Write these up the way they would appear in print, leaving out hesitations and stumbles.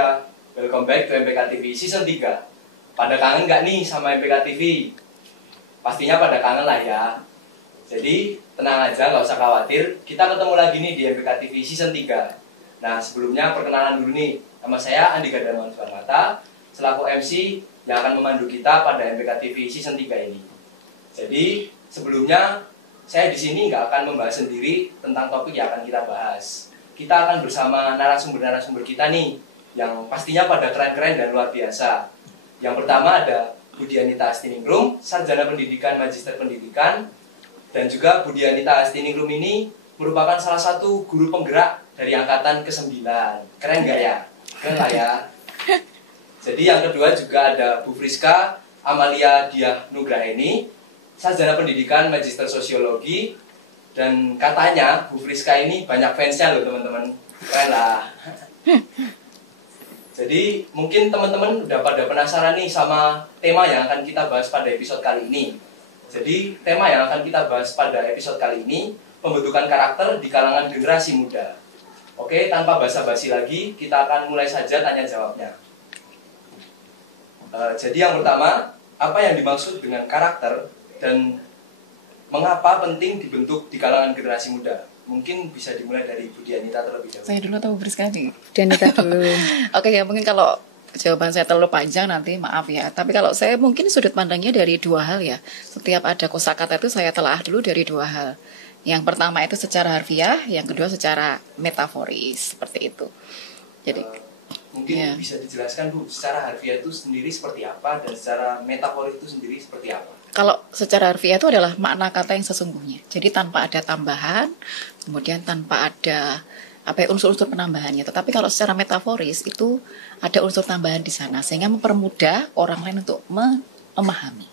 semuda, welcome back to MPK TV Season 3. Pada kangen nggak nih sama MPK TV? Pastinya pada kangen lah ya. Jadi tenang aja, nggak usah khawatir. Kita ketemu lagi nih di MPK TV Season 3. Nah sebelumnya perkenalan dulu nih. Nama saya Andika Darmawan Sukamata, selaku MC yang akan memandu kita pada MPK TV Season 3 ini. Jadi sebelumnya saya di sini nggak akan membahas sendiri tentang topik yang akan kita bahas. Kita akan bersama narasumber-narasumber kita nih, yang pastinya pada keren-keren dan luar biasa. Yang pertama ada Budianita Astiningrum, Sarjana Pendidikan Magister Pendidikan, dan juga Budianita Astiningrum ini merupakan salah satu guru penggerak dari angkatan ke-9. Keren nggak ya? Keren lah ya. Jadi yang kedua juga ada Bu Friska Amalia Diah Nugraheni, Sarjana Pendidikan Magister Sosiologi, dan katanya Bu Friska ini banyak fansnya loh teman-teman. Keren lah. Jadi mungkin teman-teman udah pada penasaran nih sama tema yang akan kita bahas pada episode kali ini. Jadi tema yang akan kita bahas pada episode kali ini, pembentukan karakter di kalangan generasi muda. Oke, tanpa basa-basi lagi, kita akan mulai saja tanya jawabnya. Jadi yang pertama, apa yang dimaksud dengan karakter dan mengapa penting dibentuk di kalangan generasi muda? Mungkin bisa dimulai dari Bu Dianita terlebih dahulu. Saya dulu atau Bu Friska nih? Dianita dulu. Oke ya, mungkin kalau jawaban saya terlalu panjang nanti maaf ya. Tapi kalau saya mungkin sudut pandangnya dari dua hal ya. Setiap ada kosakata itu saya telah dulu dari dua hal. Yang pertama itu secara harfiah, yang kedua secara metaforis, seperti itu. Jadi mungkin ya, bisa dijelaskan Bu, secara harfiah itu sendiri seperti apa dan secara metaforis itu sendiri seperti apa? kalau secara harfiah itu adalah makna kata yang sesungguhnya. Jadi tanpa ada tambahan, kemudian tanpa ada unsur-unsur penambahannya. Tetapi kalau secara metaforis itu ada unsur tambahan di sana sehingga mempermudah orang lain untuk memahami.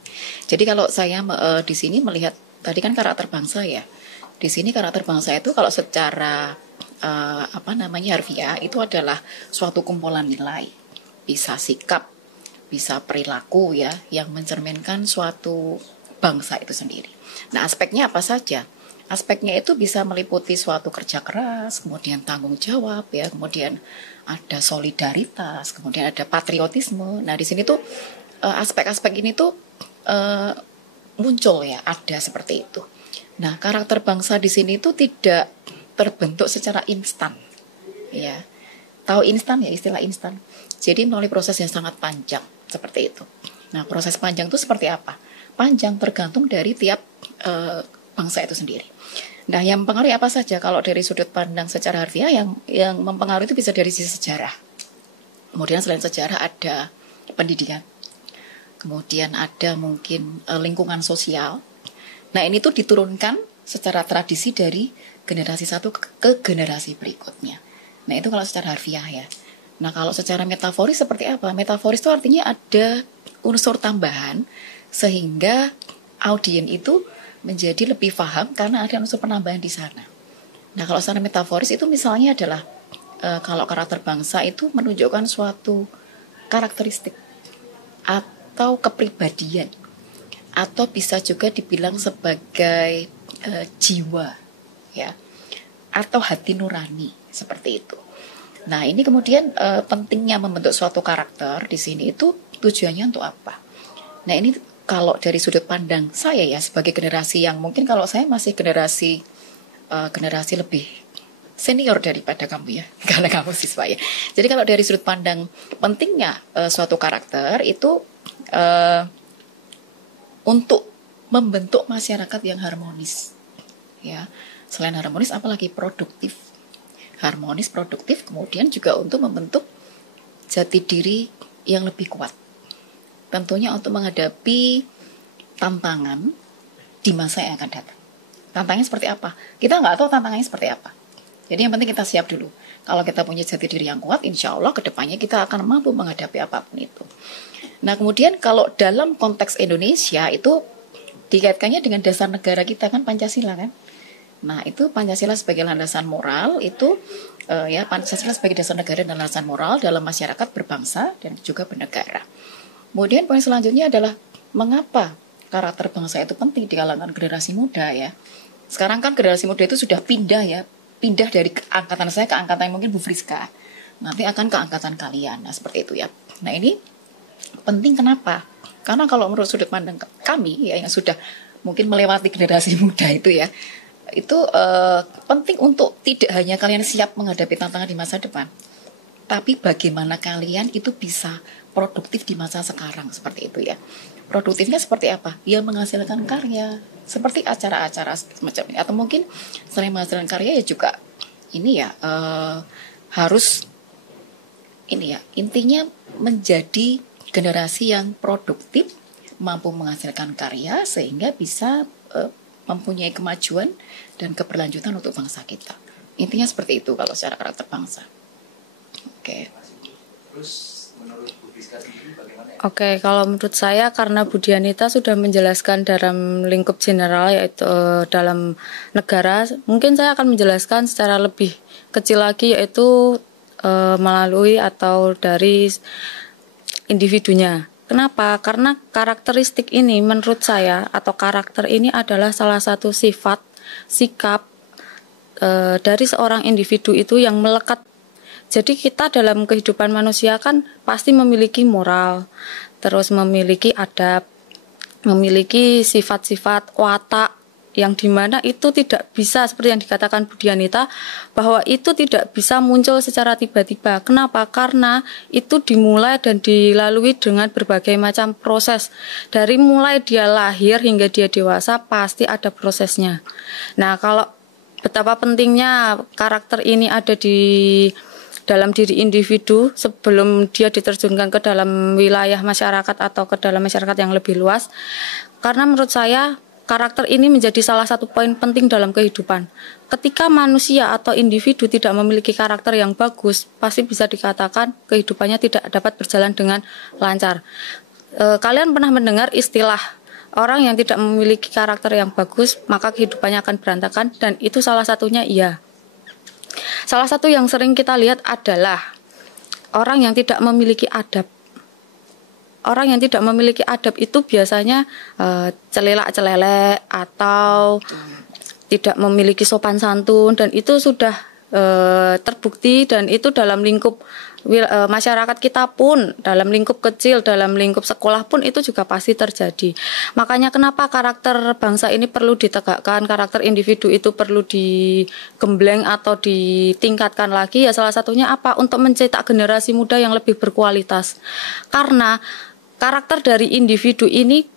Jadi kalau saya di sini melihat tadi kan karakter bangsa ya. Di sini karakter bangsa itu kalau secara harfiah itu adalah suatu kumpulan nilai, bisa sikap, bisa perilaku ya, yang mencerminkan suatu bangsa itu sendiri. Nah aspeknya apa saja? Aspeknya itu bisa meliputi suatu kerja keras, kemudian tanggung jawab ya, kemudian ada solidaritas, kemudian ada patriotisme. Nah di sini tuh aspek-aspek ini tuh muncul ya, ada seperti itu. Nah karakter bangsa di sini tuh tidak terbentuk secara instan ya. Tahu instan ya, istilah instan. Jadi melalui proses yang sangat panjang seperti itu. Nah proses panjang itu seperti apa? Panjang tergantung dari tiap bangsa itu sendiri. Nah yang mempengaruhi apa saja? Kalau dari sudut pandang secara harfiah yang mempengaruhi itu bisa dari sisi sejarah. Kemudian selain sejarah ada pendidikan. Kemudian ada mungkin lingkungan sosial. Nah ini tuh diturunkan secara tradisi dari generasi satu ke generasi berikutnya. Nah itu kalau secara harfiah ya. Nah kalau secara metaforis seperti apa? Metaforis itu artinya ada unsur tambahan sehingga audien itu menjadi lebih paham karena ada unsur penambahan di sana. Nah kalau secara metaforis itu misalnya adalah kalau karakter bangsa itu menunjukkan suatu karakteristik atau kepribadian, atau bisa juga dibilang sebagai jiwa ya, atau hati nurani seperti itu. Nah ini kemudian pentingnya membentuk suatu karakter di sini itu tujuannya untuk apa? Nah ini kalau dari sudut pandang saya ya sebagai generasi yang mungkin kalau saya masih generasi lebih senior daripada kamu ya, karena kamu siswa ya. Jadi kalau dari sudut pandang pentingnya suatu karakter itu untuk membentuk masyarakat yang harmonis ya. Selain harmonis apalagi produktif. Harmonis, produktif, kemudian juga untuk membentuk jati diri yang lebih kuat. Tentunya untuk menghadapi tantangan di masa yang akan datang. Tantangannya seperti apa? Kita nggak tahu tantangannya seperti apa. Jadi yang penting kita siap dulu. Kalau kita punya jati diri yang kuat, insya Allah ke depannya kita akan mampu menghadapi apapun itu. Nah kemudian kalau dalam konteks Indonesia itu dikaitkannya dengan dasar negara kita kan Pancasila kan. Nah itu Pancasila sebagai landasan moral itu Pancasila sebagai dasar negara dan landasan moral dalam masyarakat berbangsa dan juga bernegara. Kemudian poin selanjutnya adalah mengapa karakter bangsa itu penting di kalangan generasi muda ya. Sekarang kan generasi muda itu sudah pindah dari angkatan saya ke angkatan yang mungkin Bu Friska. nanti akan ke angkatan kalian. Nah, seperti itu ya. Nah, ini penting kenapa? Karena kalau menurut sudut pandang kami ya, yang sudah mungkin melewati generasi muda itu ya, itu penting untuk tidak hanya kalian siap menghadapi tantangan di masa depan, tapi bagaimana kalian itu bisa produktif di masa sekarang, seperti itu ya. Produktifnya seperti apa? Ya menghasilkan karya, seperti acara-acara semacam ini. Atau mungkin selain menghasilkan karya ya juga ini ya, harus ini ya, intinya menjadi generasi yang produktif, mampu menghasilkan karya sehingga bisa mempunyai kemajuan dan keberlanjutan untuk bangsa kita. Intinya seperti itu kalau secara karakter bangsa. Oke. Terus menurut Bu Rizka sendiri bagaimana ya? Oke, kalau menurut saya karena Bu Dianita sudah menjelaskan dalam lingkup general yaitu dalam negara, mungkin saya akan menjelaskan secara lebih kecil lagi yaitu melalui atau dari individunya. Kenapa? Karena karakteristik ini menurut saya atau karakter ini adalah salah satu sifat, sikap dari seorang individu itu yang melekat. Jadi kita dalam kehidupan manusia kan pasti memiliki moral, terus memiliki adab, memiliki sifat-sifat watak yang dimana itu tidak bisa seperti yang dikatakan Bu Dianita bahwa itu tidak bisa muncul secara tiba-tiba. Kenapa? Karena itu dimulai dan dilalui dengan berbagai macam proses. Dari mulai dia lahir hingga dia dewasa pasti ada prosesnya. Nah, kalau betapa pentingnya karakter ini ada di dalam diri individu sebelum dia diterjunkan ke dalam wilayah masyarakat atau ke dalam masyarakat yang lebih luas. Karena menurut saya karakter ini menjadi salah satu poin penting dalam kehidupan. Ketika manusia atau individu tidak memiliki karakter yang bagus, pasti bisa dikatakan kehidupannya tidak dapat berjalan dengan lancar. Kalian pernah mendengar istilah orang yang tidak memiliki karakter yang bagus, maka kehidupannya akan berantakan, dan itu salah satunya iya. Salah satu yang sering kita lihat adalah orang yang tidak memiliki adab. Orang yang tidak memiliki adab itu biasanya celelak-celelek atau tidak memiliki sopan santun, dan itu sudah terbukti, dan itu dalam lingkup masyarakat kita pun, dalam lingkup kecil, dalam lingkup sekolah pun itu juga pasti terjadi. Makanya kenapa karakter bangsa ini perlu ditegakkan, karakter individu itu perlu digembleng atau ditingkatkan lagi, ya salah satunya apa? Untuk mencetak generasi muda yang lebih berkualitas. Karena karakter dari individu ini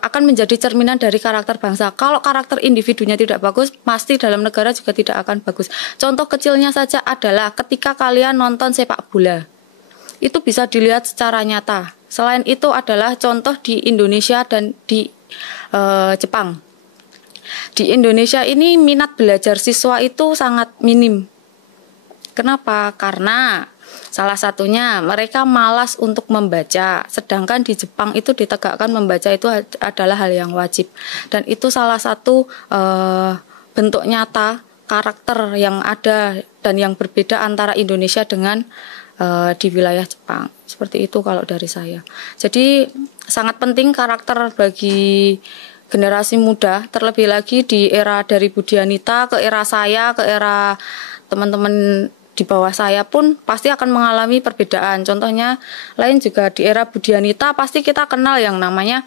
akan menjadi cerminan dari karakter bangsa. Kalau karakter individunya tidak bagus, pasti dalam negara juga tidak akan bagus. Contoh kecilnya saja adalah ketika kalian nonton sepak bola. Itu bisa dilihat secara nyata. Selain itu adalah contoh di Indonesia dan di Jepang. Di Indonesia ini minat belajar siswa itu sangat minim. Kenapa? Karena salah satunya mereka malas untuk membaca, sedangkan di Jepang itu ditegakkan membaca itu adalah hal yang wajib. Dan itu salah satu bentuk nyata karakter yang ada dan yang berbeda antara Indonesia dengan di wilayah Jepang. Seperti itu kalau dari saya. Jadi sangat penting karakter bagi generasi muda, terlebih lagi di era dari Bu Dianita ke era saya, ke era teman-teman di bawah saya pun pasti akan mengalami perbedaan. Contohnya lain juga di era Bu Dianita pasti kita kenal yang namanya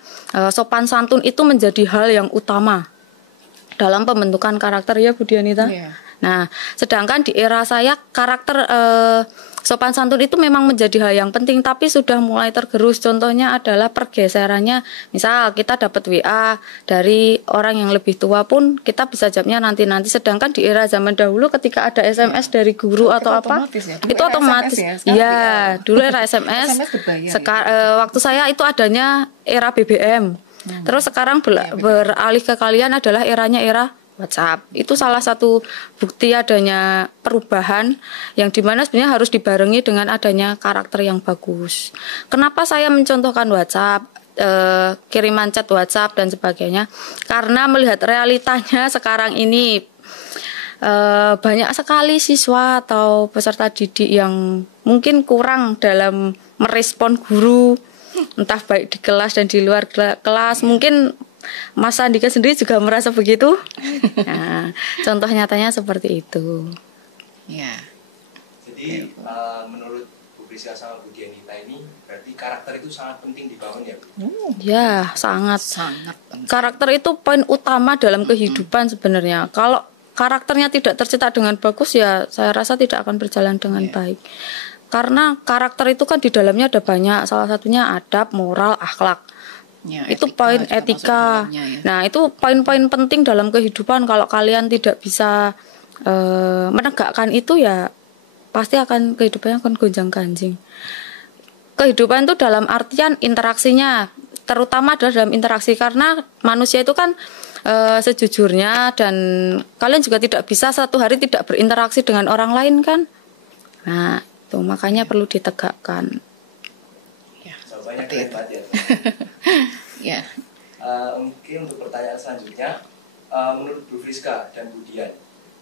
sopan santun itu menjadi hal yang utama dalam pembentukan karakter ya Bu Dianita. Yeah. Nah, sedangkan di era saya karakter sopan santun itu memang menjadi hal yang penting, tapi sudah mulai tergerus. Contohnya adalah pergeserannya. Misal kita dapat WA dari orang yang lebih tua pun kita bisa jawabnya nanti-nanti. Sedangkan di era zaman dahulu ketika ada SMS dari guru atau apa, ya. Itu otomatis. Ya, dulu era SMS. Waktu saya itu adanya era BBM. Terus sekarang beralih ke kalian adalah eranya era WhatsApp. Itu salah satu bukti adanya perubahan yang dimana sebenarnya harus dibarengi dengan adanya karakter yang bagus. Kenapa saya mencontohkan WhatsApp, kiriman chat WhatsApp dan sebagainya? Karena melihat realitanya sekarang ini banyak sekali siswa atau peserta didik yang mungkin kurang dalam merespon guru, entah baik di kelas dan di luar kelas. Mungkin Mas Andika sendiri juga merasa begitu. Nah, contoh nyatanya seperti itu. Ya. Jadi menurut Bu Priska sama Bu Dianita ini berarti karakter itu sangat penting dibangun ya Bu? Ya, sangat. Sangat penting. Karakter itu poin utama dalam kehidupan sebenarnya. Kalau karakternya tidak tercetak dengan bagus ya saya rasa tidak akan berjalan dengan baik. Karena karakter itu kan di dalamnya ada banyak, salah satunya adab, moral, akhlak. Ya, Itu etika poin juga masuk etika. dalamnya, ya. Nah, itu poin-poin penting dalam kehidupan. Kalau kalian tidak bisa menegakkan itu ya pasti akan kehidupannya akan gonjang-ganjing. Kehidupan itu dalam artian interaksinya, terutama adalah dalam interaksi karena manusia itu kan sejujurnya dan kalian juga tidak bisa satu hari tidak berinteraksi dengan orang lain kan. Nah, itu makanya perlu ditegakkan. Jawabannya keren banget ya. Ya. Mungkin untuk pertanyaan selanjutnya, menurut Bu Friska dan Bu Dian,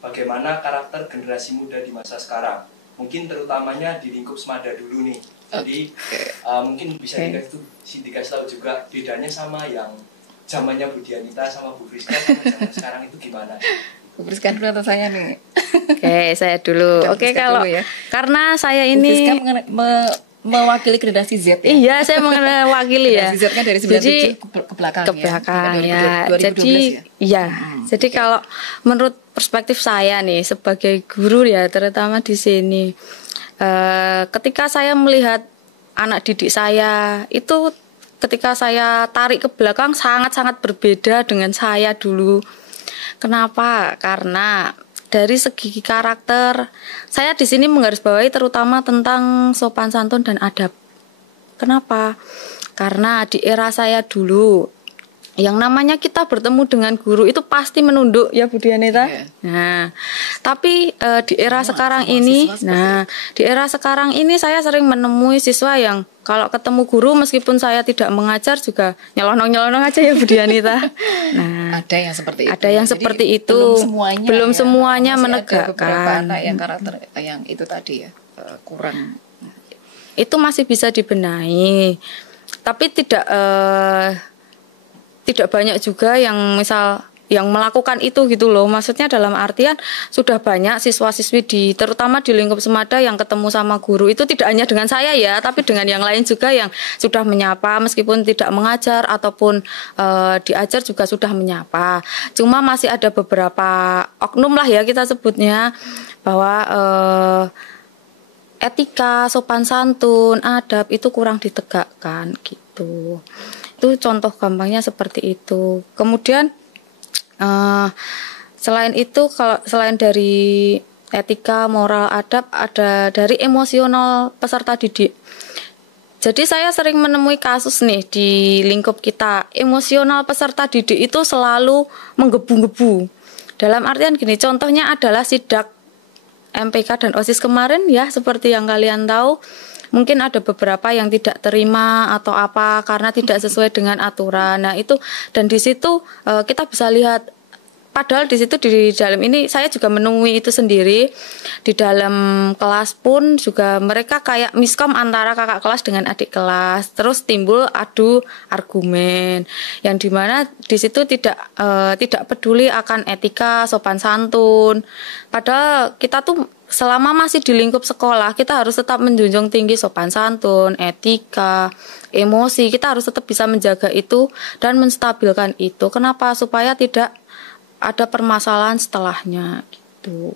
bagaimana karakter generasi muda di masa sekarang? Mungkin terutamanya di lingkup Semada dulu nih. Jadi mungkin bisa dikasih tahu juga bedanya sama yang zamannya Bu Dianita sama Bu Friska sama zaman sekarang itu gimana? Bu Priska dulu atau saya nih? Oke, saya dulu. Udah, Oke, Priska kalau dulu ya. karena saya Bu Priska ini mewakili generasi Z ya? iya, saya mewakili ya. Generasi Z kan dari 97 Jadi ke belakang ke belakang ya. ya. 2012 Jadi ya? iya. Jadi kalau menurut perspektif saya nih sebagai guru ya, terutama di sini, ketika saya melihat anak didik saya itu, ketika saya tarik ke belakang sangat-sangat berbeda dengan saya dulu. Kenapa? Karena dari segi karakter, saya di sini menggarisbawahi terutama tentang sopan santun dan adab. Kenapa? Karena di era saya dulu, yang namanya kita bertemu dengan guru itu pasti menunduk ya Bu Dianita. Iya. Nah, tapi di era sekarang ini, di era sekarang ini saya sering menemui siswa yang kalau ketemu guru meskipun saya tidak mengajar juga nyelonong-nyelonong aja ya Bu Dianita. Nah, ada yang seperti itu. ada yang Jadi seperti itu. belum semuanya Masih ada menegakkan. Beberapa menegakkan. anak yang karakter yang itu tadi ya kurang. Itu masih bisa dibenahi, tapi tidak banyak juga yang misal yang melakukan itu gitu loh. Maksudnya dalam artian sudah banyak siswa-siswi terutama di lingkup Semada yang ketemu sama guru itu tidak hanya dengan saya ya, tapi dengan yang lain juga yang sudah menyapa meskipun tidak mengajar ataupun diajar juga sudah menyapa. Cuma masih ada beberapa oknum lah ya kita sebutnya bahwa etika, sopan santun, adab itu kurang ditegakkan gitu. Itu contoh gampangnya seperti itu. Kemudian selain itu, kalau selain dari etika, moral, adab, ada dari emosional peserta didik. Jadi saya sering menemui kasus nih di lingkup kita, emosional peserta didik itu selalu menggebu-gebu. Dalam artian gini, contohnya adalah sidak MPK dan OSIS kemarin ya, seperti yang kalian tahu. Mungkin ada beberapa yang tidak terima atau apa karena tidak sesuai dengan aturan. Nah itu, dan di situ kita bisa lihat, padahal di situ di dalam ini saya juga menemui itu sendiri. Di dalam kelas pun juga mereka kayak miskom antara kakak kelas dengan adik kelas. Terus timbul adu argumen yang dimana di situ tidak peduli akan etika, sopan santun. Padahal kita tuh selama masih di lingkup sekolah, kita harus tetap menjunjung tinggi sopan santun, etika, emosi. Kita harus tetap bisa menjaga itu dan menstabilkan itu. Kenapa? Supaya tidak ada permasalahan setelahnya gitu.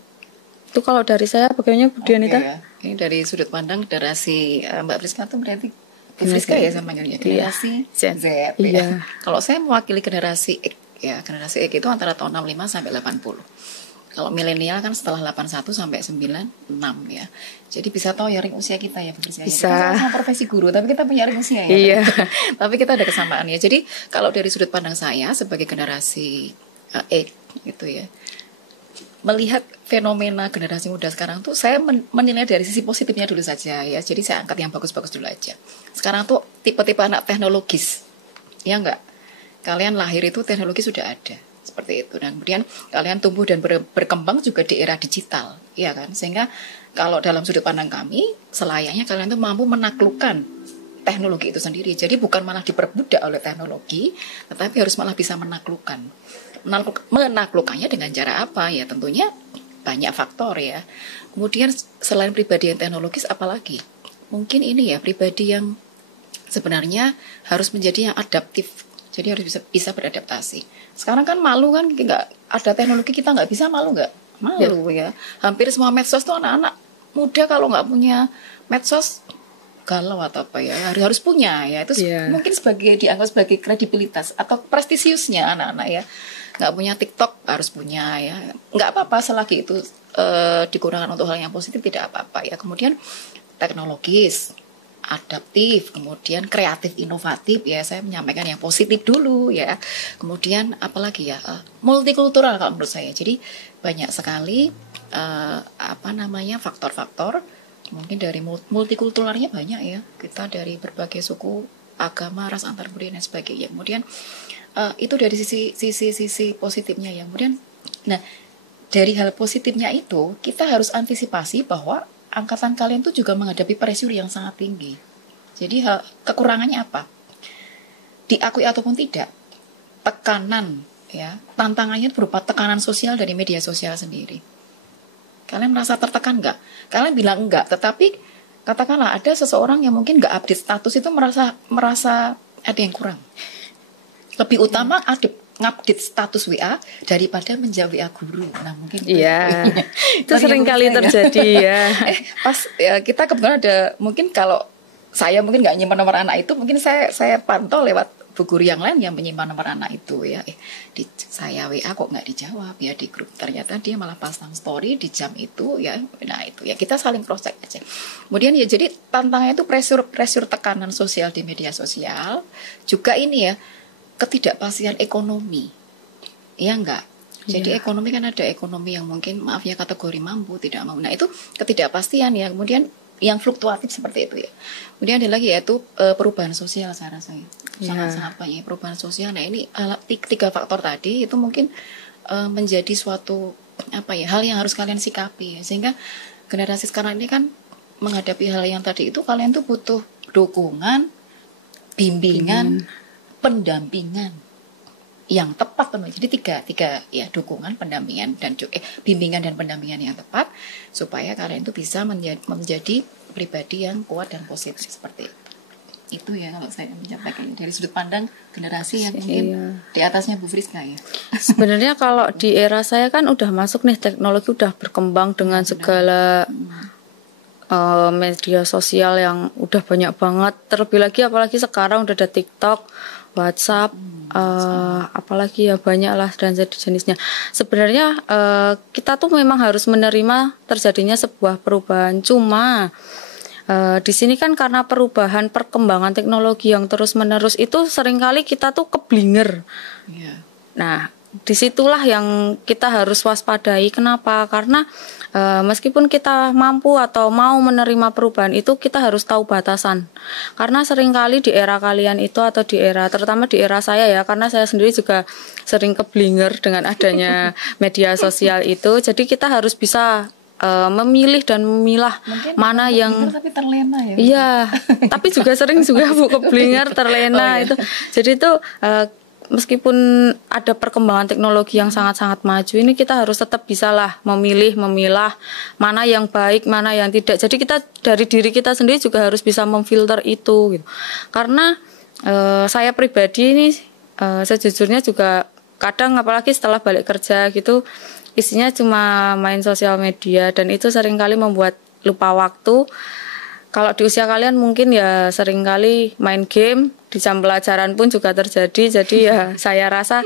Itu kalau dari saya, bagaimana Bu Dianita? Ya. Ini dari sudut pandang generasi Mbak Priska itu berarti Bu Priska ya sama generasi Z. Iya. Ya. Kalau saya mewakili generasi X ya, generasi X itu antara tahun 65 sampai 80. Kalau milenial kan setelah 81 sampai 96 ya. Jadi bisa tahu ya ring usia kita ya Bu Priska. Bisa. Kita sama profesi guru, tapi kita punya ring usia ya. Iya. Tapi kita ada kesamaan ya. Jadi kalau dari sudut pandang saya sebagai generasi X gitu ya, melihat fenomena generasi muda sekarang tuh saya menilai dari sisi positifnya dulu saja ya. Jadi saya angkat yang bagus-bagus dulu aja. Sekarang tuh tipe-tipe anak teknologis. Ya enggak? Kalian lahir itu teknologi sudah ada. Seperti itu. Dan kemudian kalian tumbuh dan berkembang juga di era digital, ya kan? Sehingga kalau dalam sudut pandang kami, selayaknya kalian tuh mampu menaklukkan teknologi itu sendiri. Jadi bukan malah diperbudak oleh teknologi, tetapi harus malah bisa menaklukkan. Menaklukkannya dengan cara apa? Ya tentunya banyak faktor ya. Kemudian selain pribadi yang teknologis, apalagi mungkin ini ya pribadi yang sebenarnya harus menjadi yang adaptif. Jadi harus bisa beradaptasi. Sekarang kan malu kan, nggak ada teknologi kita nggak bisa, malu nggak? Malu ya. Hampir semua medsos tuh anak-anak muda kalau nggak punya medsos galau atau apa ya, harus punya ya. Itu mungkin dianggap sebagai kredibilitas atau prestisiusnya anak-anak ya. Nggak punya TikTok harus punya ya. Nggak apa-apa selagi itu digunakan untuk hal yang positif, tidak apa-apa ya. Kemudian teknologis, adaptif, kemudian kreatif, inovatif ya, saya menyampaikan yang positif dulu ya. Kemudian apalagi ya, multikultural kalau menurut saya. Jadi banyak sekali faktor-faktor. Mungkin dari multikulturalnya banyak ya, kita dari berbagai suku, agama, ras antar budaya dan sebagainya. Kemudian itu dari sisi positifnya ya. Kemudian nah, dari hal positifnya itu kita harus antisipasi bahwa angkatan kalian tuh juga menghadapi pressure yang sangat tinggi. Jadi kekurangannya apa? Diakui ataupun tidak, tekanan ya, tantangannya berupa tekanan sosial dari media sosial sendiri. Kalian merasa tertekan nggak? Kalian bilang enggak, tetapi katakanlah ada seseorang yang mungkin nggak update status itu merasa ada yang kurang. Lebih utama ngupdate status WA daripada menjawab WA guru. Nah mungkin itu sering kali terjadi ya. Pas ya, kita kebetulan ada, mungkin kalau saya mungkin nggak nyimpan nomor anak itu, mungkin saya pantau lewat bu guru yang lain yang menyimpan nomor anak itu ya. Saya WA kok nggak dijawab ya di grup, ternyata dia malah pasang story di jam itu ya. Nah itu ya, kita saling cross check aja. Kemudian ya, jadi tantangannya itu pressure tekanan sosial di media sosial, juga ini ya ketidakpastian ekonomi, ya enggak. Jadi ekonomi kan ada ekonomi yang mungkin maaf ya kategori mampu, tidak mampu. Nah itu ketidakpastian ya. Kemudian yang fluktuatif seperti itu ya. Kemudian ada lagi yaitu perubahan sosial, saya rasa sangat banyak perubahan sosial. Nah ini tiga faktor tadi itu mungkin menjadi suatu hal yang harus kalian sikapi ya. Sehingga generasi sekarang ini kan menghadapi hal yang tadi itu, kalian tuh butuh dukungan, bimbingan, pendampingan yang tepat penuh. Jadi tiga ya, dukungan, pendampingan dan bimbingan dan pendampingan yang tepat supaya kalian itu bisa menjadi pribadi yang kuat dan positif seperti itu. Itu ya kalau saya menyampaikan dari sudut pandang generasi yang mungkin di atasnya Bu Friska ya. Sebenarnya kalau di era saya kan udah masuk nih, teknologi udah berkembang dengan segala media sosial yang udah banyak banget. Terlebih lagi apalagi sekarang udah ada TikTok, WhatsApp, apalagi ya banyak lah dan jenisnya. Sebenarnya kita tuh memang harus menerima terjadinya sebuah perubahan. Cuma di sini kan karena perubahan perkembangan teknologi yang terus menerus itu seringkali kita tuh keblinger. Nah disitulah yang kita harus waspadai. Kenapa? Karena meskipun kita mampu atau mau menerima perubahan itu, kita harus tahu batasan. Karena seringkali di era kalian itu atau terutama di era saya ya, karena saya sendiri juga sering keblinger dengan adanya media sosial itu. Jadi kita harus bisa memilih dan memilah mungkin mana yang tapi terlena ya. Iya, tapi juga sering juga Bu keblinger, terlena itu. Jadi itu meskipun ada perkembangan teknologi yang sangat-sangat maju, ini kita harus tetap bisalah memilah mana yang baik, mana yang tidak. Jadi kita dari diri kita sendiri juga harus bisa memfilter itu gitu. Karena saya pribadi ini sejujurnya juga kadang apalagi setelah balik kerja gitu, isinya cuma main sosial media dan itu seringkali membuat lupa waktu. Kalau di usia kalian mungkin ya seringkali main game, di jam pelajaran pun juga terjadi. Jadi ya saya rasa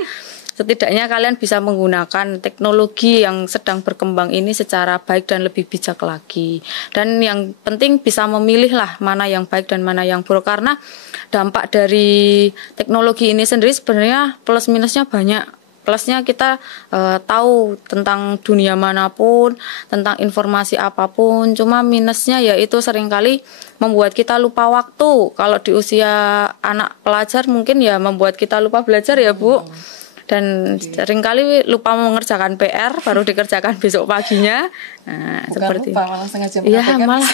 setidaknya kalian bisa menggunakan teknologi yang sedang berkembang ini secara baik dan lebih bijak lagi. Dan yang penting bisa memilih lah mana yang baik dan mana yang buruk. Karena dampak dari teknologi ini sendiri sebenarnya plus minusnya banyak. Plusnya kita tahu tentang dunia manapun, tentang informasi apapun. Cuma minusnya yaitu seringkali membuat kita lupa waktu. Kalau di usia anak pelajar mungkin ya membuat kita lupa belajar ya Bu. dan seringkali lupa mengerjakan PR baru dikerjakan besok paginya. Nah, Bukan seperti lupa, malah sengaja iya, mengabaikan. malah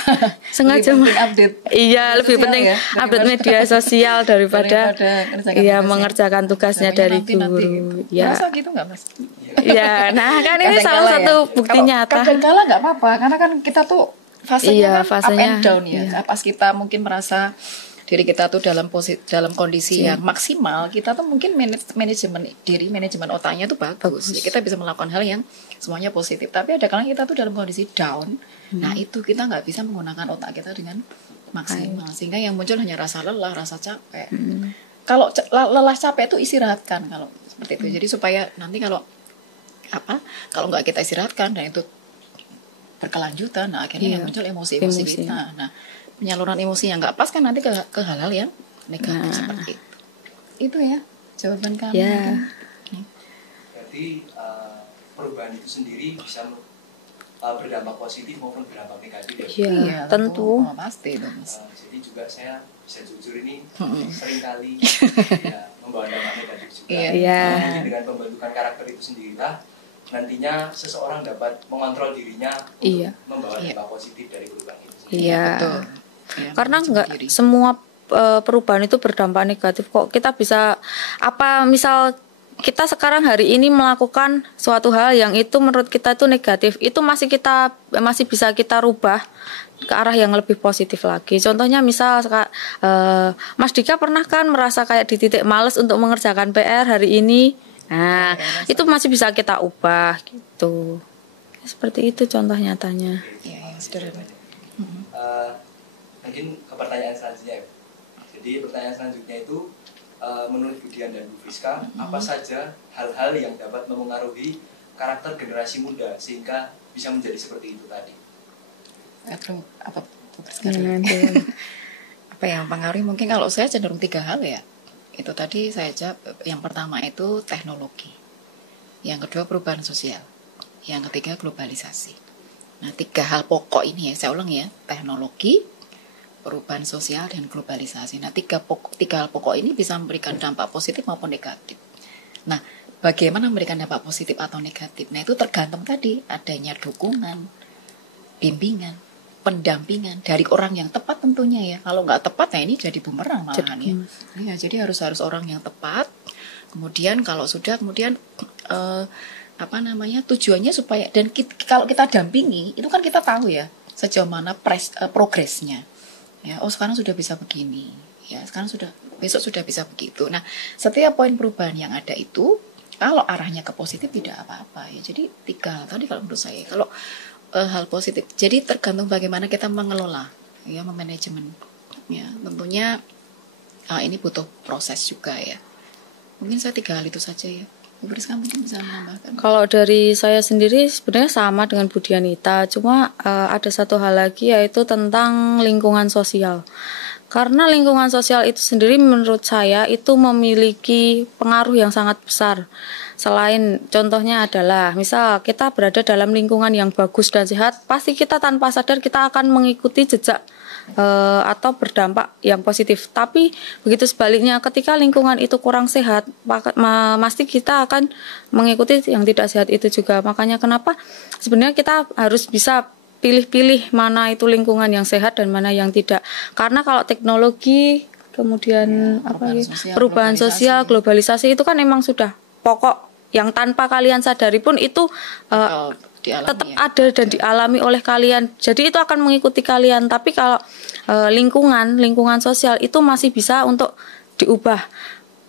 sengaja Lebih penting update iya, media lebih sosial penting ya, update media sosial daripada ngerjakan iya, tugasnya. mengerjakan tugasnya Namanya dari nanti-nanti guru. gitu. Ya. Merasa gitu nggak Mas? Iya, nah kan ini Kadang salah kala satu ya. bukti Kalau nyata. kadang-kala nggak apa-apa, karena kan kita tuh fasenya Iya, kan up fasenya, and down ya. iya. Pas kita mungkin merasa diri kita tuh dalam kondisi Iya. yang maksimal, kita tuh mungkin manajemen otaknya tuh bagus. Ya, kita bisa melakukan hal yang semuanya positif. Tapi ada kalanya kita tuh dalam kondisi down. Nah, itu kita nggak bisa menggunakan otak kita dengan maksimal. Sehingga yang muncul hanya rasa lelah, rasa capek. Kalau lelah capek itu istirahatkan kalau seperti itu. Jadi supaya nanti kalau nggak kita istirahatkan dan itu berkelanjutan, nah akhirnya yang muncul emosi-emosi Emosi. kita. Nah, penyaluran emosi yang nggak pas kan nanti ke hal-hal yang negatif seperti itu. Itu ya jawaban kami. Ya. Berarti perubahan itu sendiri bisa berdampak positif maupun berdampak negatif ya. Iya, tentu. Oh, pasti itu, Mas. Jadi juga saya bisa jujur ini seringkali ya, membawa dampak negatif juga. Iya. Mungkin dengan pembentukan karakter itu sendirilah nantinya seseorang dapat mengontrol dirinya untuk Iya. membawa dampak positif dari perubahan itu. Iya. Betul. Ya, Karena manajemen nggak diri. semua perubahan itu berdampak negatif kok. Kita bisa misal kita sekarang hari ini melakukan suatu hal yang itu menurut kita itu negatif, itu masih bisa kita rubah ke arah yang lebih positif lagi. Contohnya misal Mas Dika pernah kan merasa kayak di titik males untuk mengerjakan PR hari ini. Nah, itu masih bisa kita ubah gitu. Seperti itu contoh nyatanya. Ya, sederhana. Mungkin ke pertanyaan selanjutnya ya. Jadi pertanyaan selanjutnya itu menurut Budian dan Bu Friska, apa saja hal-hal yang dapat mempengaruhi karakter generasi muda sehingga bisa menjadi seperti itu tadi? Apa apa yang mempengaruhi? Mungkin kalau saya cenderung 3 hal ya. Itu tadi saya jawab, yang pertama itu teknologi, yang kedua perubahan sosial, yang ketiga globalisasi. Nah, 3 hal pokok ini ya, saya ulang ya, teknologi, perubahan sosial, dan globalisasi. Nah, 3 hal pokok ini bisa memberikan dampak positif maupun negatif. Nah, bagaimana memberikan dampak positif atau negatif? Nah, itu tergantung tadi adanya dukungan, bimbingan, pendampingan dari orang yang tepat tentunya ya. Kalau nggak tepat, nah ini jadi bumerang malahan ya. Ya, jadi harus orang yang tepat. Kemudian kalau sudah, kemudian tujuannya supaya, dan kalau kita dampingi itu kan kita tahu ya sejauh mana progresnya. Ya, oh sekarang sudah bisa begini. Ya, sekarang besok sudah bisa begitu. Nah, setiap poin perubahan yang ada itu kalau arahnya ke positif tidak apa-apa ya. Jadi 3 tadi kalau menurut saya. Kalau hal positif. Jadi tergantung bagaimana kita mengelola, ya, memanajemen. Ya, tentunya ini butuh proses juga ya. Mungkin saya 3 hal itu saja ya. Bu Friska mungkin bisa menambahkan. Kalau dari saya sendiri sebenarnya sama dengan Bu Dianita, cuma ada satu hal lagi yaitu tentang lingkungan sosial. Karena lingkungan sosial itu sendiri menurut saya itu memiliki pengaruh yang sangat besar. Selain contohnya adalah misal kita berada dalam lingkungan yang bagus dan sehat, pasti kita tanpa sadar kita akan mengikuti jejak atau berdampak yang positif. Tapi begitu sebaliknya, ketika lingkungan itu kurang sehat, pasti kita akan mengikuti yang tidak sehat itu juga. Makanya kenapa sebenarnya kita harus bisa pilih-pilih mana itu lingkungan yang sehat dan mana yang tidak. Karena kalau teknologi, kemudian perubahan sosial, globalisasi itu kan memang sudah pokok yang tanpa kalian sadari pun itu tetap ada dan dialami oleh kalian. Jadi itu akan mengikuti kalian. Tapi kalau lingkungan sosial itu masih bisa untuk diubah.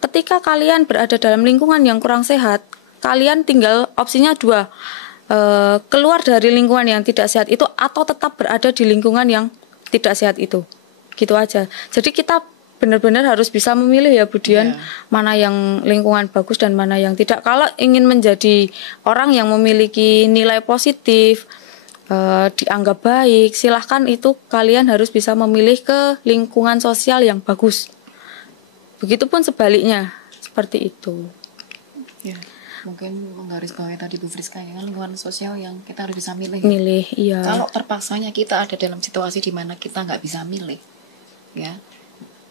Ketika kalian berada dalam lingkungan yang kurang sehat, kalian tinggal opsinya 2. Keluar dari lingkungan yang tidak sehat itu atau tetap berada di lingkungan yang tidak sehat itu. Gitu aja. Jadi kita benar-benar harus bisa memilih ya Budian, mana yang lingkungan bagus dan mana yang tidak. Kalau ingin menjadi orang yang memiliki nilai positif, dianggap baik, silahkan itu kalian harus bisa memilih ke lingkungan sosial yang bagus. Begitupun sebaliknya, seperti itu. Ya, mungkin menggarisbawahi tadi Bu Friska ya, lingkungan sosial yang kita harus bisa milih. Milih, iya. Kalau terpaksanya kita ada dalam situasi di mana kita nggak bisa milih, ya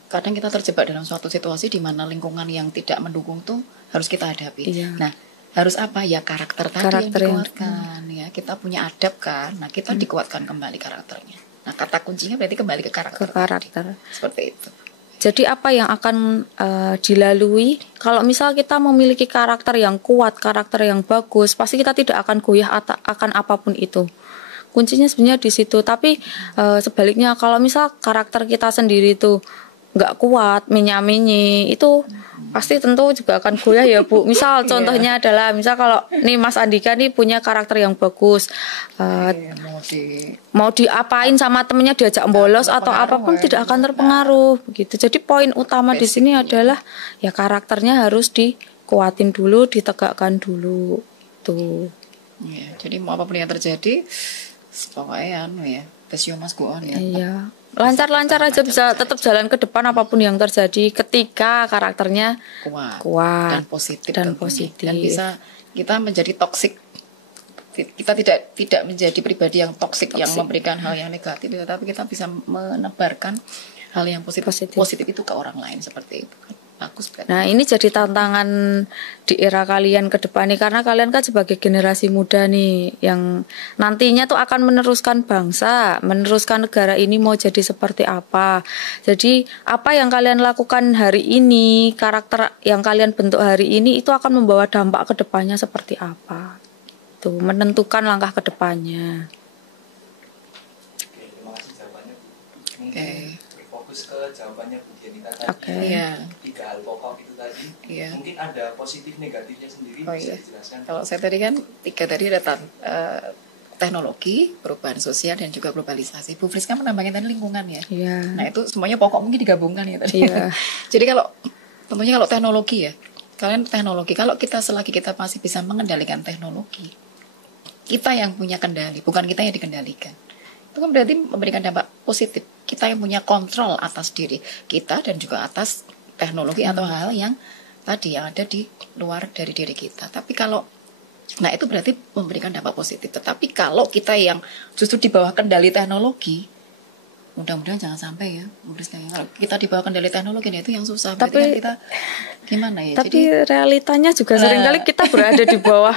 kadang kita terjebak dalam suatu situasi di mana lingkungan yang tidak mendukung tuh harus kita hadapi. Iya. Nah, harus apa ya, karakter tadi Karakter yang yang- dikuatkan ya. Kita punya adab kan. Nah, kita dikuatkan kembali karakternya. Nah, kata kuncinya berarti kembali ke ke karakter. karakter. Seperti itu. Jadi apa yang akan dilalui kalau misal kita memiliki karakter yang kuat, karakter yang bagus, pasti kita tidak akan goyah akan apapun itu. Kuncinya sebenarnya di situ. Tapi sebaliknya kalau misal karakter kita sendiri itu nggak kuat, minyak-minyi, itu pasti tentu juga akan goyah ya Bu. Misal contohnya adalah misal kalau nih Mas Andika nih punya karakter yang bagus, mau diapain sama temennya diajak bolos atau apapun tidak akan terpengaruh begitu. Jadi poin utama di sini adalah ya karakternya harus dikuatin dulu, ditegakkan dulu tuh. Ya, jadi mau apapun yang terjadi, pokoknya ya, the show must go on ya. Iya. Lancar-lancar aja bisa tetap jalan ke depan apapun yang terjadi ketika karakternya kuat dan positif dan tentunya. positif. Dan bisa kita menjadi toksik, kita tidak menjadi pribadi yang toksik yang memberikan hal yang negatif, tetapi kita bisa menebarkan hal yang positif itu ke orang lain, seperti itu. Bagus berarti. Nah, ini jadi tantangan di era kalian ke depan nih, karena kalian kan sebagai generasi muda nih yang nantinya tuh akan meneruskan bangsa, meneruskan negara ini mau jadi seperti apa. Jadi apa yang kalian lakukan hari ini, karakter yang kalian bentuk hari ini itu akan membawa dampak ke depannya seperti apa. Tuh, menentukan langkah ke depannya. Oke, terima kasih jawabannya Bu. Mungkin berfokus ke jawabannya Bu Dianita tadi. Oke. Iya. 3 hal pokok itu tadi. Iya. Mungkin ada positif negatifnya sendiri, Oh, bisa iya. dijelaskan. Kalau saya tadi kan 3 tadi ada teknologi, perubahan sosial, dan juga globalisasi. Bu Friska menambahkan tadi lingkungan ya. Iya. Nah, itu semuanya pokok mungkin digabungkan ya tadi. Iya. Jadi tentunya kalau teknologi ya, kalau kita selagi kita masih bisa mengendalikan teknologi, kita yang punya kendali, bukan kita yang dikendalikan. Itu kan berarti memberikan dampak positif. Kita yang punya kontrol atas diri kita dan juga atas teknologi atau hal yang tadi yang ada di luar dari diri kita. Tapi nah itu berarti memberikan dampak positif. Tetapi kalau kita yang justru di bawah kendali teknologi, mudah-mudahan jangan sampai ya, kalau kita di bawah kendali teknologi, nah itu yang susah. Berarti Tapi kan kita gimana ya? Tapi realitanya juga seringkali kita berada di bawah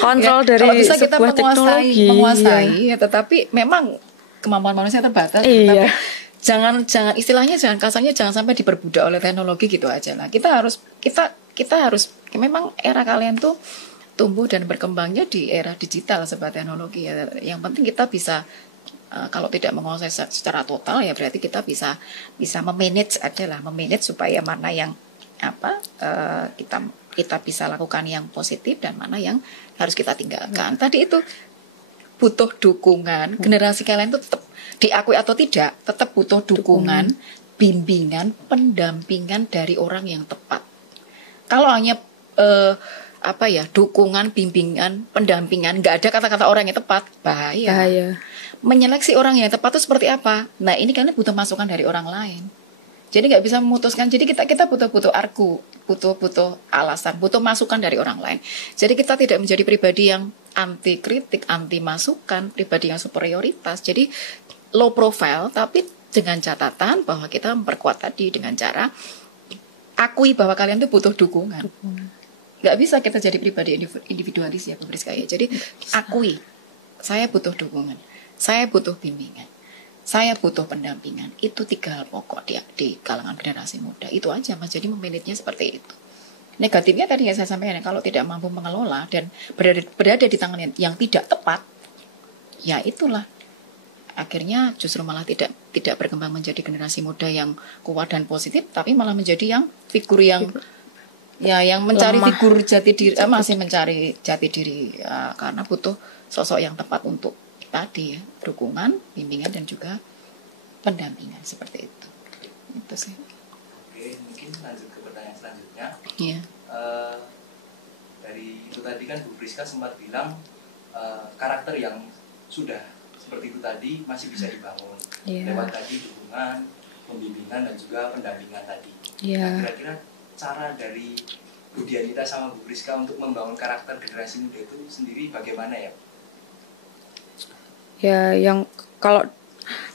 kontrol dari kalau bisa kita sebuah teknologi. menguasai ya, tetapi memang kemampuan manusia terbatas. Iya. Tapi jangan istilahnya jangan kasarnya jangan sampai diperbudak oleh teknologi gitu aja lah. Kita harus memang era kalian tuh tumbuh dan berkembangnya di era digital sebab teknologi ya. Yang penting kita bisa kalau tidak menguasai secara total ya berarti kita bisa memanage supaya mana yang kita bisa lakukan yang positif dan mana yang harus kita tinggalkan. Tadi itu butuh dukungan. Generasi kalian itu tetap diakui atau tidak, tetap butuh dukungan, bimbingan, pendampingan dari orang yang tepat. Kalau hanya dukungan, bimbingan, pendampingan, nggak ada kata-kata orang yang tepat, bahaya. Menyeleksi orang yang tepat itu seperti apa? Nah, ini kalian butuh masukan dari orang lain. Jadi nggak bisa memutuskan. Jadi kita butuh argu, butuh alasan, butuh masukan dari orang lain. Jadi kita tidak menjadi pribadi yang anti kritik, anti masukan, pribadi yang superioritas. Jadi low profile, tapi dengan catatan bahwa kita memperkuat tadi dengan cara akui bahwa kalian itu butuh dukungan. Nggak bisa kita jadi pribadi individualis ya Bu Friska ya. Jadi akui, saya butuh dukungan, saya butuh bimbingan, saya butuh pendampingan. Itu 3 hal pokok di kalangan generasi muda. Itu aja Mas, jadi memanagenya seperti itu. Negatifnya tadi yang saya sampaikan, kalau tidak mampu mengelola dan berada di tangan yang tidak tepat, ya itulah akhirnya justru malah tidak berkembang menjadi generasi muda yang kuat dan positif, tapi malah menjadi yang figur yang mencari lemah. figur jati diri, masih mencari jati diri karena butuh sosok yang tepat untuk tadi ya, dukungan, bimbingan dan juga pendampingan seperti itu. Itu sih. Oke, mungkin lanjut ke pertanyaan selanjutnya. Iya. Dari itu tadi kan Bu Friska sempat bilang karakter yang sudah seperti itu tadi masih bisa dibangun lewat tadi dukungan, pembimbingan dan juga pendampingan tadi. Nah, kira-kira cara dari Bu Dianita sama Bu Friska untuk membangun karakter generasi muda itu sendiri bagaimana ya? Ya, yang kalau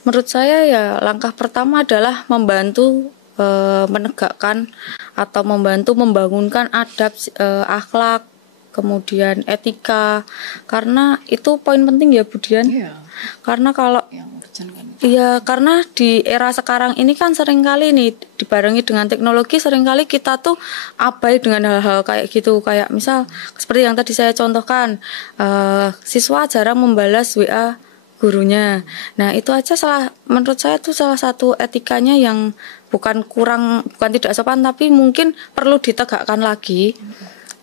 menurut saya ya langkah pertama adalah membantu menegakkan atau membantu membangunkan adab, akhlak, kemudian etika, karena itu poin penting ya Budian. Iya. Karena kalau Yang urgent kan. iya, karena di era sekarang ini kan seringkali nih dibarengi dengan teknologi, seringkali kita tuh abai dengan hal-hal kayak gitu. Kayak misal seperti yang tadi saya contohkan, siswa jarang membalas WA gurunya. Nah, itu aja menurut saya tuh salah satu etikanya yang bukan tidak sopan, tapi mungkin perlu ditegakkan lagi.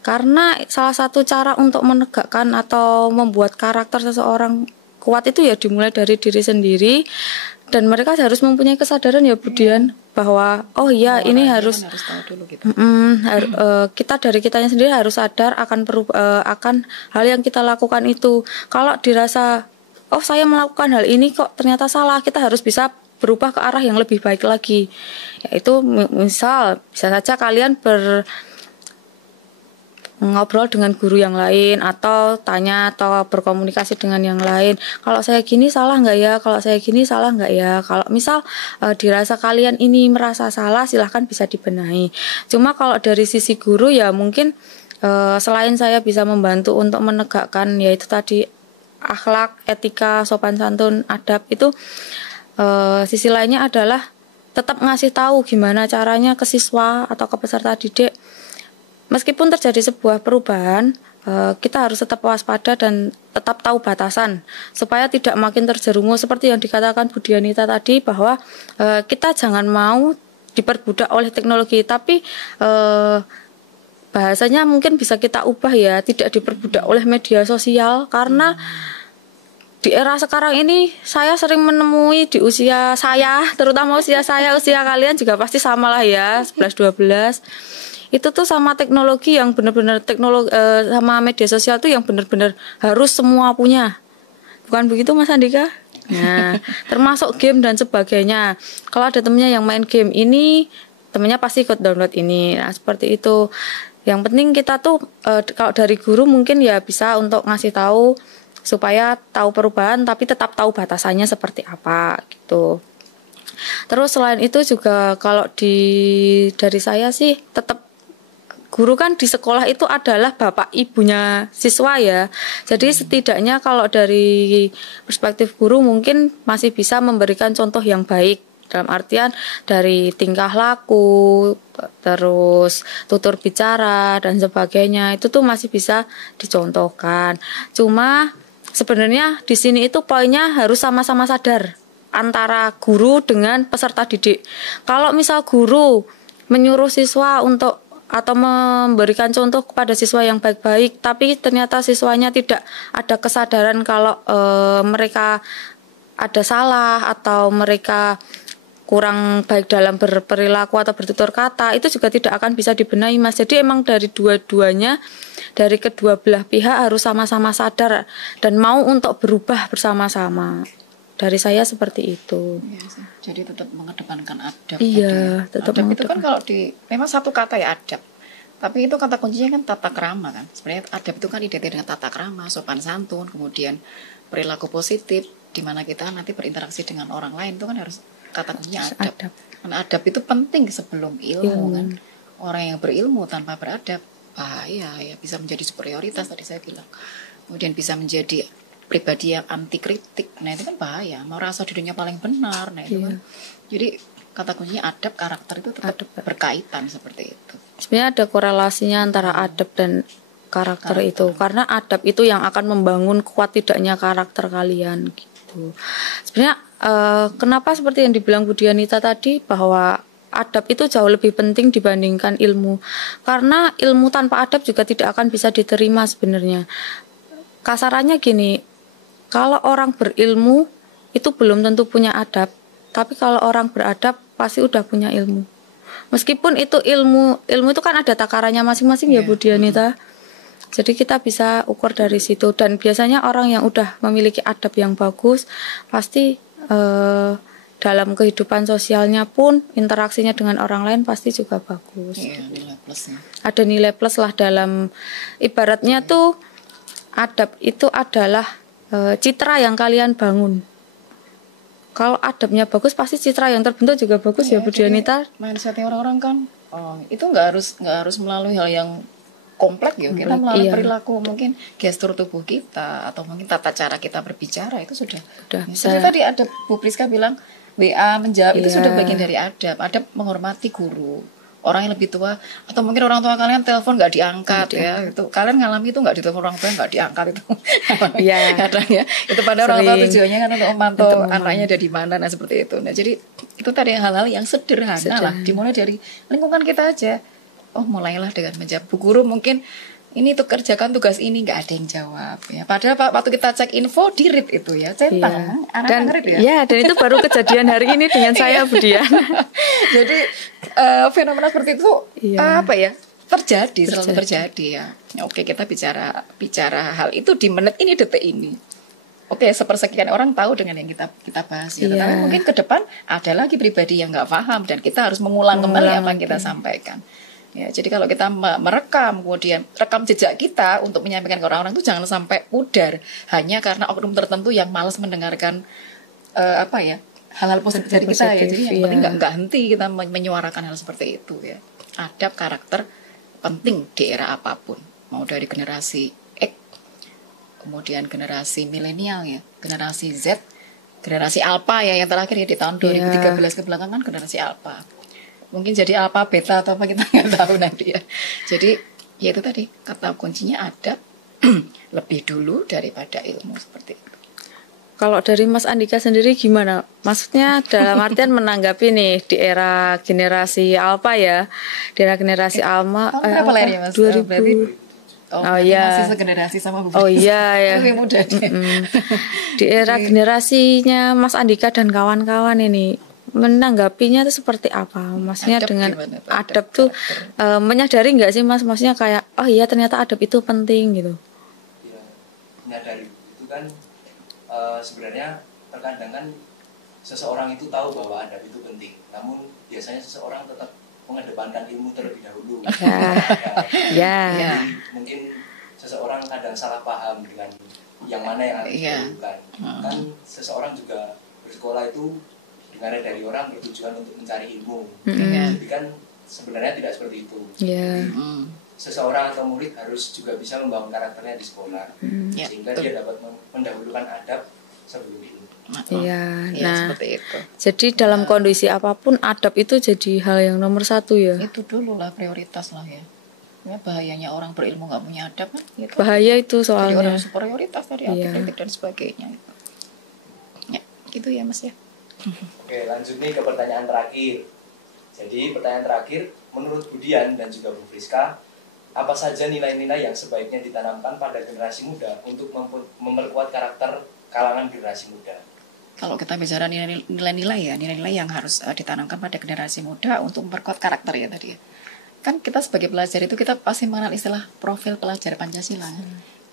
Karena salah satu cara untuk menegakkan atau membuat karakter seseorang kuat itu ya dimulai dari diri sendiri, dan mereka harus mempunyai kesadaran ya Budian bahwa oh iya ini harus tahu dulu gitu. kita dari kitanya sendiri harus sadar akan hal yang kita lakukan itu. Kalau dirasa oh saya melakukan hal ini kok ternyata salah, kita harus bisa berubah ke arah yang lebih baik lagi. Yaitu bisa saja kalian ngobrol dengan guru yang lain, atau tanya atau berkomunikasi dengan yang lain. Kalau saya gini salah nggak ya? Kalau saya gini salah nggak ya? Kalau misal dirasa kalian ini merasa salah, silahkan bisa dibenahi. Cuma kalau dari sisi guru ya mungkin selain saya bisa membantu untuk menegakkan yaitu tadi akhlak, etika, sopan santun, adab itu, sisi lainnya adalah tetap ngasih tahu gimana caranya ke siswa atau ke peserta didik. Meskipun terjadi sebuah perubahan, kita harus tetap waspada dan tetap tahu batasan supaya tidak makin terjerumus seperti yang dikatakan Bu Dianita tadi, bahwa kita jangan mau diperbudak oleh teknologi, tapi bahasanya mungkin bisa kita ubah ya, tidak diperbudak oleh media sosial. Karena di era sekarang ini saya sering menemui di usia saya, terutama usia kalian juga pasti sama lah ya, 11-12. Itu tuh sama teknologi yang benar-benar sama media sosial tuh yang benar-benar harus semua punya. Bukan begitu Mas Andika? Nah, termasuk game dan sebagainya. Kalau ada temennya yang main game ini, temennya pasti ikut download ini. Nah, seperti itu. Yang penting kita tuh kalau dari guru mungkin ya bisa untuk ngasih tahu supaya tahu perubahan tapi tetap tahu batasannya seperti apa gitu. Terus selain itu juga kalau dari saya sih tetap guru kan di sekolah itu adalah bapak ibunya siswa ya. Jadi setidaknya kalau dari perspektif guru mungkin masih bisa memberikan contoh yang baik. Dalam artian dari tingkah laku, terus tutur bicara dan sebagainya, itu tuh masih bisa dicontohkan. Cuma sebenarnya di sini itu poinnya harus sama-sama sadar antara guru dengan peserta didik. Kalau misal guru menyuruh siswa untuk atau memberikan contoh kepada siswa yang baik-baik, tapi ternyata siswanya tidak ada kesadaran kalau mereka ada salah atau mereka kurang baik dalam berperilaku atau bertutur kata, itu juga tidak akan bisa dibenahi Mas. Jadi emang dari dua-duanya, dari kedua belah pihak harus sama-sama sadar dan mau untuk berubah bersama-sama. Dari saya seperti itu. Iya sih. Jadi tetap mengedepankan adab. Iya, tetap adab itu kan kalau memang satu kata ya adab. Tapi itu kata kuncinya kan tata krama kan. Sebenarnya adab itu kan identik dengan tata krama, sopan santun, kemudian perilaku positif, di mana kita nanti berinteraksi dengan orang lain itu kan harus kata kuncinya adab. Karena adab itu penting sebelum ilmu kan. Orang yang berilmu tanpa beradab bahaya ya, bisa menjadi superioritas tadi saya bilang. Kemudian bisa menjadi pribadi yang anti kritik. Nah itu kan bahaya, mau rasa dirinya paling benar. Nah itu kan. Jadi kata kuncinya adab, karakter itu tetap berkaitan seperti itu. Sebenarnya ada korelasinya antara adab dan karakter itu, karena adab itu yang akan membangun kuat tidaknya karakter kalian gitu. Sebenarnya kenapa seperti yang dibilang Bu Dianita tadi, bahwa adab itu jauh lebih penting dibandingkan ilmu, karena ilmu tanpa adab juga tidak akan bisa diterima sebenarnya. Kasarannya gini, kalau orang berilmu itu belum tentu punya adab, tapi kalau orang beradab pasti udah punya ilmu. Meskipun itu ilmu itu kan ada takarannya masing-masing ya Bu Dianita. Jadi kita bisa ukur dari situ, dan biasanya orang yang udah memiliki adab yang bagus pasti dalam kehidupan sosialnya pun interaksinya dengan orang lain pasti juga bagus. Nilai plusnya. Ada nilai plus lah dalam, ibaratnya tuh adab itu adalah citra yang kalian bangun. Kalau adabnya bagus pasti citra yang terbentuk juga bagus ya Bu Dianita. Mindsetnya orang-orang kan itu nggak harus melalui hal yang kompleks ya. Kita melalui perilaku, mungkin gestur tubuh kita atau mungkin tata cara kita berbicara itu sudah. Misalnya tadi ada Bu Priska bilang WA menjawab itu sudah bagian dari adab. Adab menghormati guru, orang yang lebih tua, atau mungkin orang tua kalian telepon nggak diangkat ya. Itu kalian ngalami itu nggak, ditelepon orang tua nggak diangkat itu. Kadang ya. Itu pada orang tua tujuannya kan untuk memantau anaknya ada di mana, nah seperti itu. Nah jadi itu tadi hal-hal yang sederhana lah, dimulai dari lingkungan kita aja. Oh mulailah dengan menjawab. Bu guru mungkin ini tuh kerjakan tugas ini, nggak ada yang jawab ya. Padahal waktu kita cek info di read itu ya, centang anak-anak read ya. Ya, dan itu baru kejadian hari ini dengan saya Bu Dian. Jadi fenomena seperti itu apa ya? Selalu terjadi ya. Oke, kita bicara hal itu di menit ini, detik ini. Oke, sepersekian orang tahu dengan yang kita bahas ya. Tetapi mungkin ke depan ada lagi pribadi yang nggak paham dan kita harus mengulang kembali apa yang kita sampaikan. Ya, jadi kalau kita merekam, kemudian rekam jejak kita untuk menyampaikan ke orang-orang itu jangan sampai pudar hanya karena oknum tertentu yang malas mendengarkan hal-hal positif dari kita ya. Jadi yang penting nggak henti kita menyuarakan hal seperti itu ya. Adab karakter penting di era apapun, mau dari generasi X, kemudian generasi milenial ya, generasi Z, generasi Alpha ya yang terakhir ya di tahun 2013 ke belakang kan generasi Alpha. Mungkin jadi alpha, beta atau apa kita nggak tahu nanti ya. Jadi ya itu tadi kata kuncinya adab lebih dulu daripada ilmu seperti itu. Kalau dari Mas Andika sendiri gimana? Maksudnya dalam artian menanggapi nih di era generasi Alpha ya, di era generasi Alpha. Berapa lahirnya Mas? 2000. Oh iya. Masih segenerasi sama Bu. Oh iya ya. Lebih muda. Di era generasinya Mas Andika dan kawan-kawan ini, menanggapinya itu seperti apa? Maksudnya adab dengan adab tuh menyadari nggak sih Mas? Maksudnya kayak oh iya ternyata adab itu penting gitu. Ya, menyadari itu kan sebenarnya terkadang kan seseorang itu tahu bahwa adab itu penting, namun biasanya seseorang tetap mengedepankan ilmu terlebih dahulu. Jadi mungkin seseorang kadang salah paham dengan yang mana yang harus dilakukan. Kan seseorang juga bersekolah itu dengarnya dari orang bertujuan untuk mencari ilmu. Jadi kan sebenarnya tidak seperti itu. Seseorang atau murid harus juga bisa membangun karakternya di sekolah, sehingga dia dapat mendahulukan adab sebelum ilmu. Nah seperti itu. Jadi dalam kondisi apapun adab itu jadi hal yang nomor satu ya. Itu dulu lah, prioritas lah ya. Ya bahayanya orang berilmu nggak punya adab kan? Gitu. Bahaya itu soalnya. Jadi orang superioritas tadi, kritik dan sebagainya. Ya, gitu ya Mas ya. Oke, lanjut nih ke pertanyaan terakhir. Jadi pertanyaan terakhir, menurut Budian dan juga Bu Friska, apa saja nilai-nilai yang sebaiknya ditanamkan pada generasi muda untuk memperkuat karakter kalangan generasi muda? Kalau kita bicara nilai-nilai ya, nilai-nilai yang harus ditanamkan pada generasi muda untuk memperkuat karakter ya tadi ya. Kan kita sebagai pelajar itu kita pasti mengenal istilah profil pelajar Pancasila.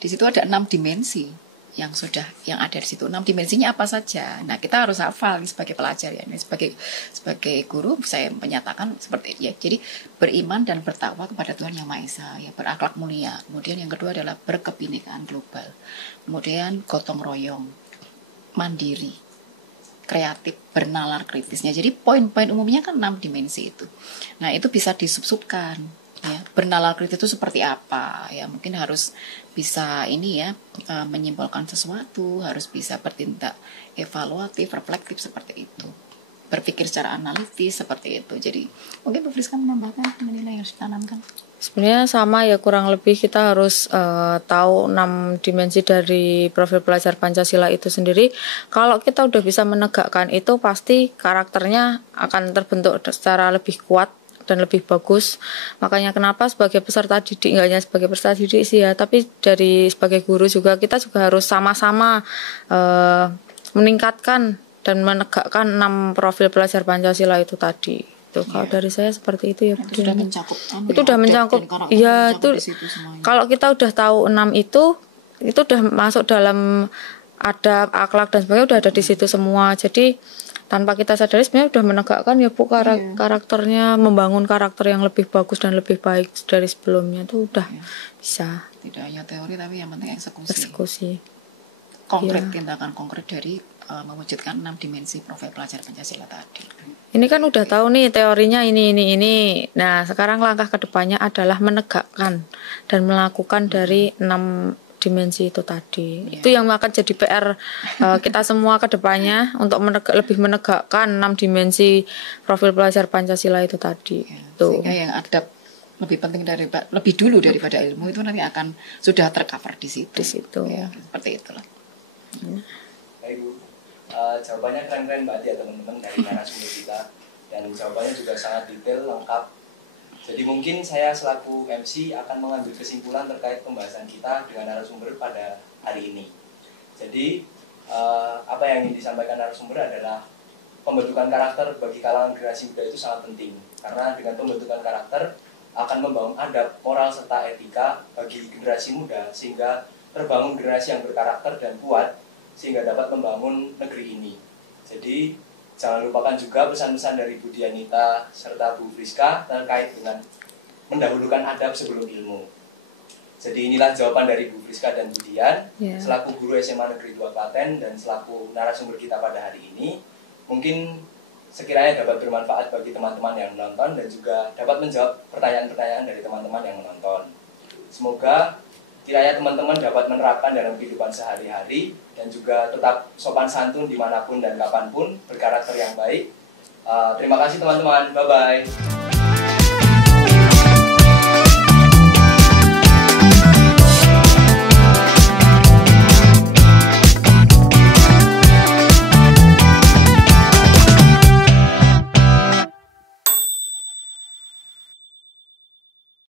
Di situ ada 6 dimensi yang ada di situ. 6 dimensinya apa saja. Nah, kita harus hafal sebagai pelajar ya. Ini sebagai guru saya menyatakan seperti ya. Jadi beriman dan bertakwa kepada Tuhan Yang Maha Esa, ya, berakhlak mulia. Kemudian yang kedua adalah berkebinekaan global. Kemudian gotong royong, mandiri, kreatif, bernalar kritisnya. Jadi poin-poin umumnya kan 6 dimensi itu. Nah, itu bisa disub-subkan. Ya, bernalar kritis itu seperti apa ya, mungkin harus bisa menyimpulkan sesuatu, harus bisa bertindak evaluatif, reflektif seperti itu, berpikir secara analitis seperti itu. Jadi mungkin Bu Friska menambahkan nilai yang harus ditanamkan. Sebenarnya sama ya, kurang lebih kita harus tahu 6 dimensi dari profil pelajar Pancasila itu sendiri. Kalau kita udah bisa menegakkan itu, pasti karakternya akan terbentuk secara lebih kuat dan lebih bagus. Makanya kenapa sebagai peserta didik, nggak hanya sebagai peserta didik sih ya, tapi sebagai guru juga, kita juga harus sama-sama meningkatkan dan menegakkan 6 profil pelajar Pancasila itu tadi. Itu kalau dari saya seperti itu ya. Itu sudah mencakup. Itu udah mencakup. Iya, itu kalau kita udah tahu 6 itu udah masuk dalam adab, akhlak dan sebagainya, udah ada di situ semua. Jadi tanpa kita sadari sebenarnya udah menegakkan ya Bu karakternya, membangun karakter yang lebih bagus dan lebih baik dari sebelumnya, itu udah bisa. Tidak hanya teori tapi yang penting eksekusi. Konkret, tindakan konkret dari mewujudkan 6 dimensi profil pelajar Pancasila tadi. Ini kan udah tahu nih teorinya ini. Nah, sekarang langkah kedepannya adalah menegakkan dan melakukan dari 6 dimensi itu tadi. Itu yang akan jadi PR kita semua kedepannya untuk lebih menegakkan 6 dimensi profil pelajar Pancasila itu tadi. Sehingga yang adab lebih penting lebih dulu daripada ilmu itu nanti akan sudah tercover di situ. Ya, seperti itulah. Baik Bu, jawabannya keren-keren Mbak ya teman-teman dari narasumber kita, dan jawabannya juga sangat detail, lengkap. Jadi mungkin saya selaku MC akan mengambil kesimpulan terkait pembahasan kita dengan narasumber pada hari ini. Jadi apa yang ingin disampaikan narasumber adalah pembentukan karakter bagi kalangan generasi muda itu sangat penting, karena dengan pembentukan karakter akan membangun adab, moral, serta etika bagi generasi muda, sehingga terbangun generasi yang berkarakter dan kuat, sehingga dapat membangun negeri ini. Jadi jangan lupakan juga pesan-pesan dari Bu Dianita serta Bu Friska terkait dengan mendahulukan adab sebelum ilmu. Jadi inilah jawaban dari Bu Friska dan Bu Dian, selaku guru SMA Negeri 2 Klaten dan selaku narasumber kita pada hari ini. Mungkin sekiranya dapat bermanfaat bagi teman-teman yang menonton dan juga dapat menjawab pertanyaan-pertanyaan dari teman-teman yang menonton. Semoga kiranya teman-teman dapat menerapkan dalam kehidupan sehari-hari dan juga tetap sopan santun dimanapun dan kapanpun, berkarakter yang baik. Terima kasih teman-teman, bye-bye.